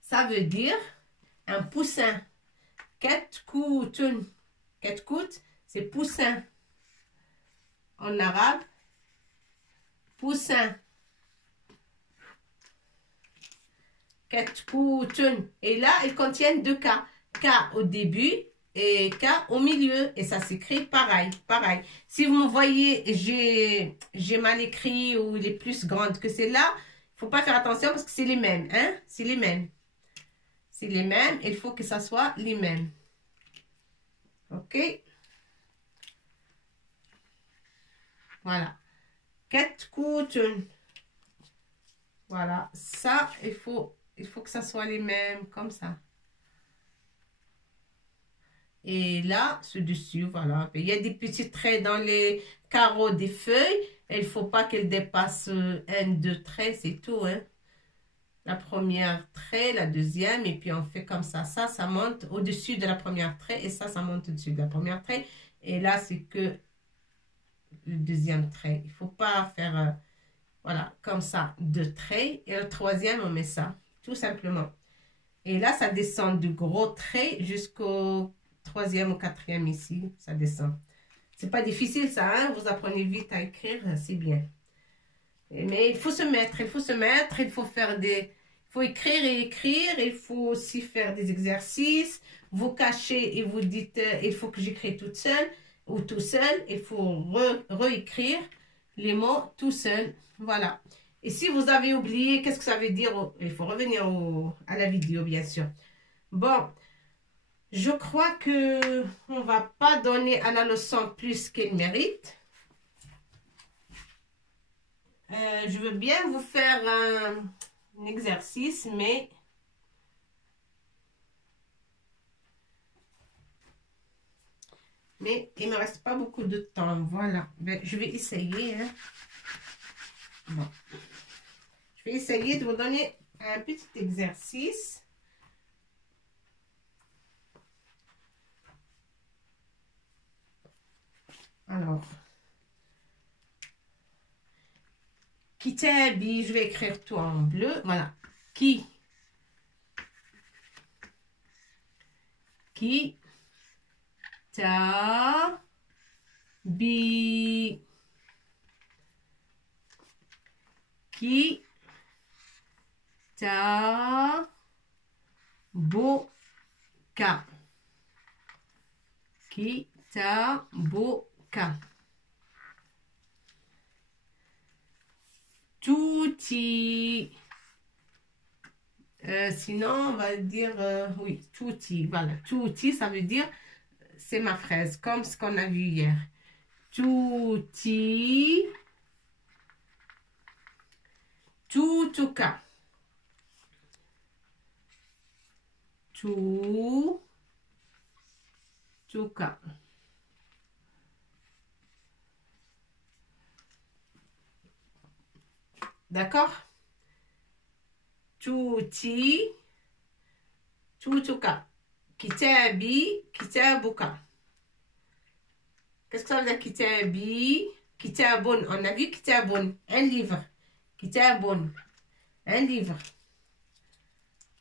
Ça veut dire un poussin. Catcoutun. Catcout, c'est poussin. En arabe, poussin. Catcoutun. Et là, ils contiennent deux cas. Cas au début et cas au milieu. Et ça s'écrit pareil, pareil. Si vous me voyez, j'ai mal écrit ou il est plus grande que celle-là, il ne faut pas faire attention parce que c'est les mêmes. Hein? C'est les mêmes. C'est les mêmes. Il faut que ça soit les mêmes. OK? Voilà. Catcoutun. Voilà. Ça, il faut que ça soit les mêmes, comme ça. Et là, ce dessus, voilà. Il y a des petits traits dans les carreaux des feuilles. Il ne faut pas qu'elles dépassent un, deux traits, c'est tout. Hein. La première trait, la deuxième, et puis on fait comme ça. Ça monte au-dessus de la première trait, et ça monte au-dessus de la première trait. Et là, c'est que le deuxième trait. Il ne faut pas faire, voilà, comme ça, deux traits. Et le troisième, on met ça, tout simplement. Et là, ça descend du gros trait jusqu'au troisième ou quatrième ici, ça descend. C'est pas difficile ça, hein? Vous apprenez vite à écrire, c'est bien. Mais il faut se mettre, il faut faire il faut écrire et écrire, il faut aussi faire des exercices. Vous cachez et vous dites, il faut que j'écris toute seule ou tout seul. Il faut réécrire les mots tout seul, voilà. Et si vous avez oublié, qu'est-ce que ça veut dire? Il faut revenir à la vidéo, bien sûr. Bon. Je crois que on ne va pas donner à la leçon plus qu'elle mérite. Je veux bien vous faire un exercice, mais il ne me reste pas beaucoup de temps. Voilà. Ben, je vais essayer. Hein. Bon. Je vais essayer de vous donner un petit exercice. Alors, kitabi, je vais écrire tout en bleu. Voilà. Kitabi. Kitabuka. Kitabuka. Touti. Sinon, on va dire, oui, touti. Voilà, touti, ça veut dire, c'est ma fraise, comme ce qu'on a vu hier. Touti. Tutuka. Tutuka. D'accord? Tuti, tutuka. Kitabi, kitabuka. Qu'est-ce que ça veut dire kitabi? Kitabun. On a vu kitabun, un livre. Kitabun, un livre.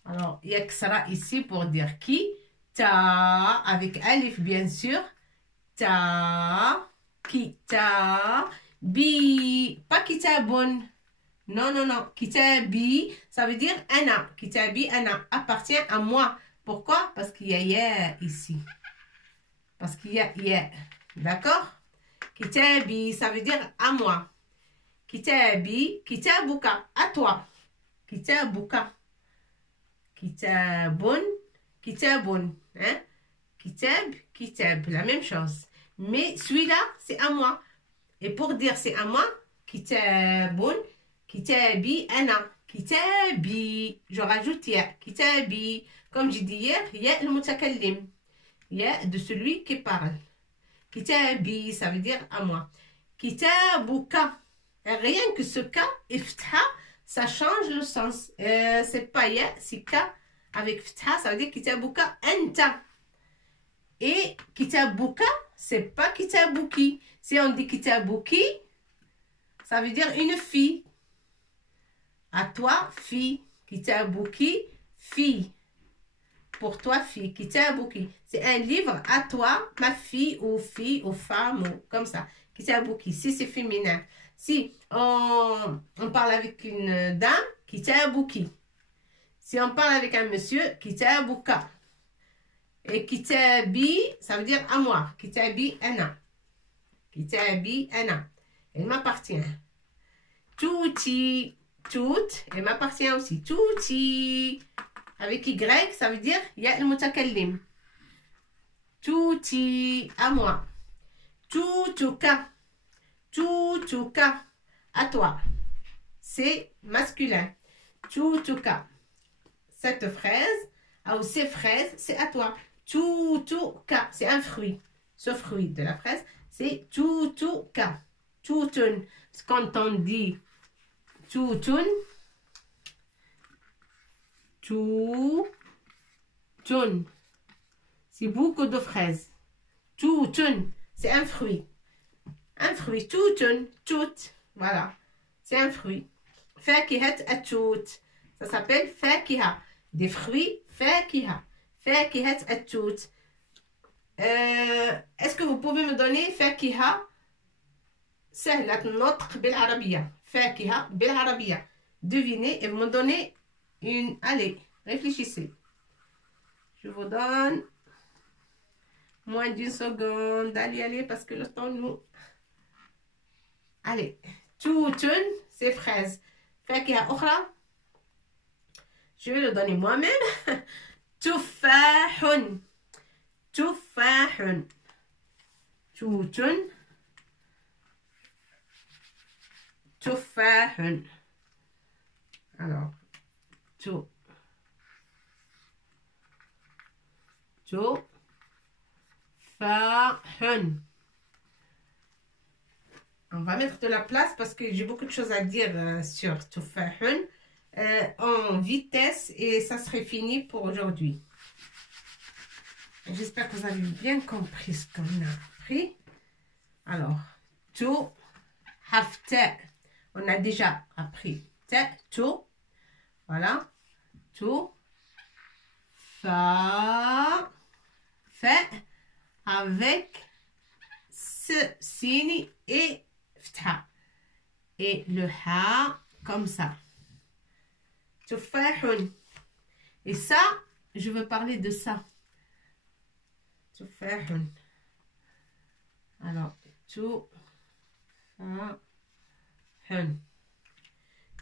Alors, il y a Ksara ici pour dire qui. Ta, avec alif bien sûr. Ta, kita, bi. Pas kitabun. Non, non, non. Kitabi, ça veut dire ana. Kitabi, ana. Appartient à moi. Pourquoi? Parce qu'il y a ya ici. Parce qu'il y a ya. D'accord? Kitabi, ça veut dire à moi. Kitabi, kitabuka, à toi. Kitabuka. Kitabun, kitabun. Hein? Kitab, kitab. La même chose. Mais celui-là, c'est à moi. Et pour dire c'est à moi, كتاب كتابي أنا كتابي je rajoute ياء كتابي comme j'ai dit hier ياء المتكلم ياء de celui qui parle كتابي ça veut dire à moi كتابك rien que ce K افتحة ça change le sens c'est pas ياء c'est K avec فتحة ça veut dire كتابك أنت et كتابك c'est pas كتابك si on dit كتابك ça veut dire une fille à toi fille كتابك fille pour toi fille كتابك c'est un livre à toi ma fille ou femme ou comme ça كتابك si c'est féminin si on parle avec une dame كتابك si on parle avec un monsieur كتابك et كتابي ça veut dire à moi كتابي أنا كتابي أنا il m'appartient touti tout il m'appartient aussi touti avec Y ça veut dire ياء المتكلم touti à moi توتك توتك à toi c'est masculin توتك cette fraise ou ces fraises c'est à toi توتك c'est un fruit ce fruit de la fraise c'est توتك توتن quand on dit توتن توتن c'est beaucoup de fraises توتن c'est un fruit توتن توت voilà c'est un fruit فاكهة التوت ça s'appelle فاكهة des fruits فاكهة فاكهة التوت est-ce que vous pouvez me donner فاكهة سهلة النطق بالعربية فاكهة بالعربية devinez et vous me donnez une allez réfléchissez je vous donne moins d'une seconde allez parce que le temps nous allez توتن c'est fraise فاكهة أخرى je vais le donner moi-même تفاح تفاح توتن تفاح alors تفاح on va mettre de la place parce que j'ai beaucoup de choses à dire sur تفاح en vitesse et ça serait fini pour aujourd'hui. J'espère que vous avez bien compris ce qu'on a appris. Alors, hafta, on a déjà appris voilà, fa, avec ce signe et ftha. Et le ha comme ça. Tufahun. Et ça, je veux parler de ça. Tufahun. Alors, tufahun.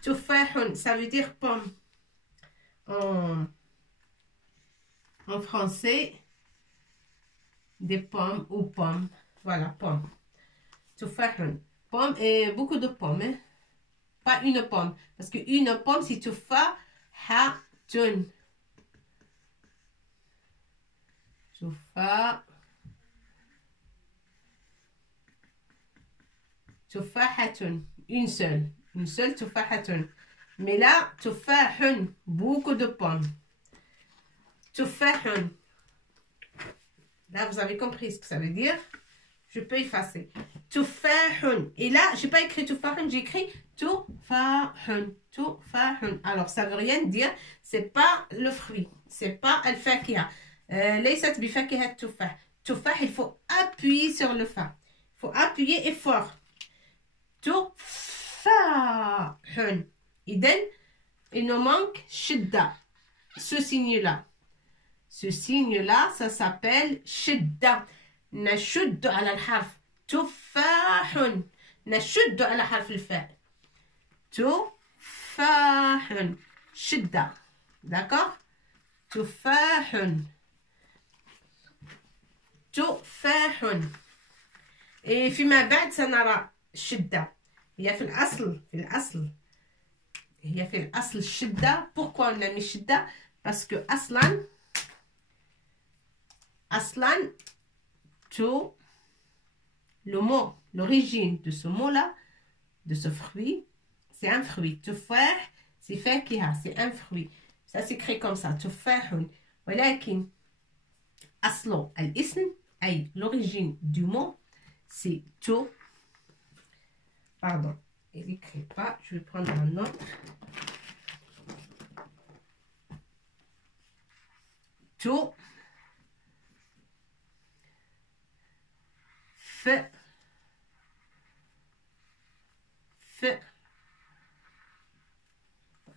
Tufahun, ça veut dire pomme. En français, des pommes ou pommes. Voilà, pomme. Tufahun. Pomme et beaucoup de pommes. Hein? Pas une pomme. Parce qu'une pomme, c'est tufahatun. Tufahatun. Une seule tufahatun. Mais là, tufahun. Beaucoup de pommes. Tufahun. Là, vous avez compris ce que ça veut dire. Je peux effacer. Tufahun. Et là, je n'ai pas écrit tufahun, j'ai écrit tufahun. Tufahun. Alors, ça ne veut rien dire. C'est pas le fruit. C'est pas al-fakiha. Laysat bifakiha tufah. Tufah, il faut appuyer sur le fa. Il faut appuyer et fort. Tufahun. Iden, il nous manque shidda. Ce signe-là. Ce signe-là, ça s'appelle shidda. نشد على الحرف تفاح نشد على حرف الفاء تفاح شدة d'accord تفاح تفاح et فيما بعد سنرى شدة هي في الأصل هي في الأصل شدة. Pourquoi on a mis شدة? Parce que أصلا tout le mot, l'origine de ce mot-là, de ce fruit, c'est un fruit. تفاح c'est فاكهة, c'est un fruit. Ça s'écrit comme ça, تفاح. ولكن أصل الاسم أي l'origine du mot, c'est tout. Pardon, il n'écrit pas, je vais prendre un autre. Tout. Feu.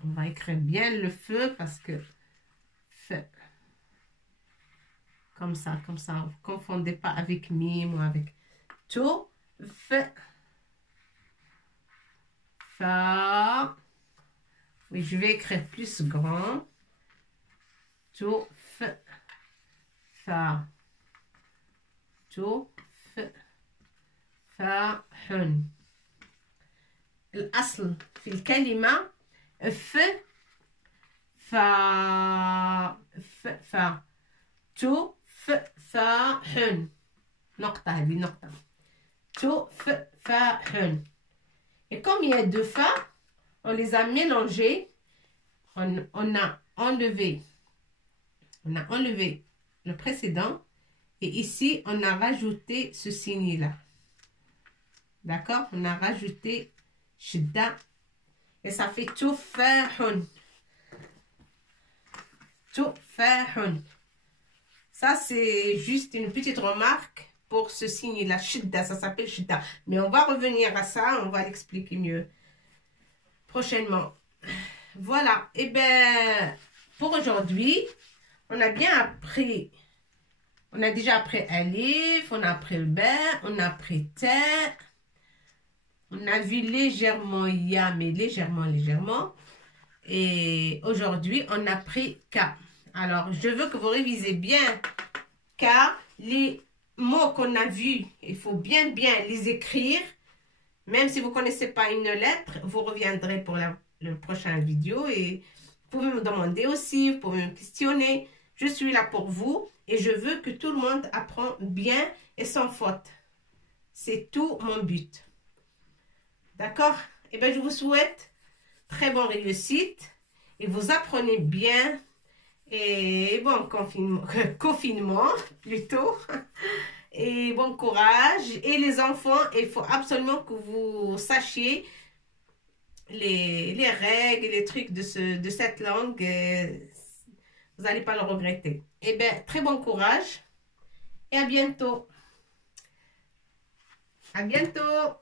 On va écrire bien le feu parce que feu. Comme ça. Ne confondez pas avec mime ou avec tout. Feu. Fa. Oui, je vais écrire plus grand. Tout. Feu. Fa. Tout. Feu. Fa. Hun. الأصل في الكلمة ف تو فا حن نقطة. هذه نقطة. تو فا حن. Et comme il y a deux fa, on les a mélangés. On a enlevé le précédent et ici on a rajouté ce signe là. D'accord? On a rajouté shidda et ça fait tufahun. Ça c'est juste une petite remarque pour ce signe là, shidda, ça s'appelle shidda, mais on va revenir à ça, on va l'expliquer mieux prochainement. Voilà, et bien pour aujourd'hui on a bien appris, on a déjà appris alif, on a appris le ba, on a appris ta. On a vu légèrement ya, mais légèrement. Et aujourd'hui, on a pris K. Alors, je veux que vous révisez bien K. Les mots qu'on a vus, il faut bien les écrire. Même si vous ne connaissez pas une lettre, vous reviendrez pour le prochain vidéo. Et vous pouvez me demander aussi, vous pouvez me questionner. Je suis là pour vous. Et je veux que tout le monde apprenne bien et sans faute. C'est tout mon but. D'accord? Et bien, je vous souhaite très bonne réussite et vous apprenez bien et bon confinement plutôt et bon courage. Et les enfants, il faut absolument que vous sachiez les règles et les trucs de cette langue. Vous n'allez pas le regretter. Et bien, très bon courage et à bientôt. À bientôt.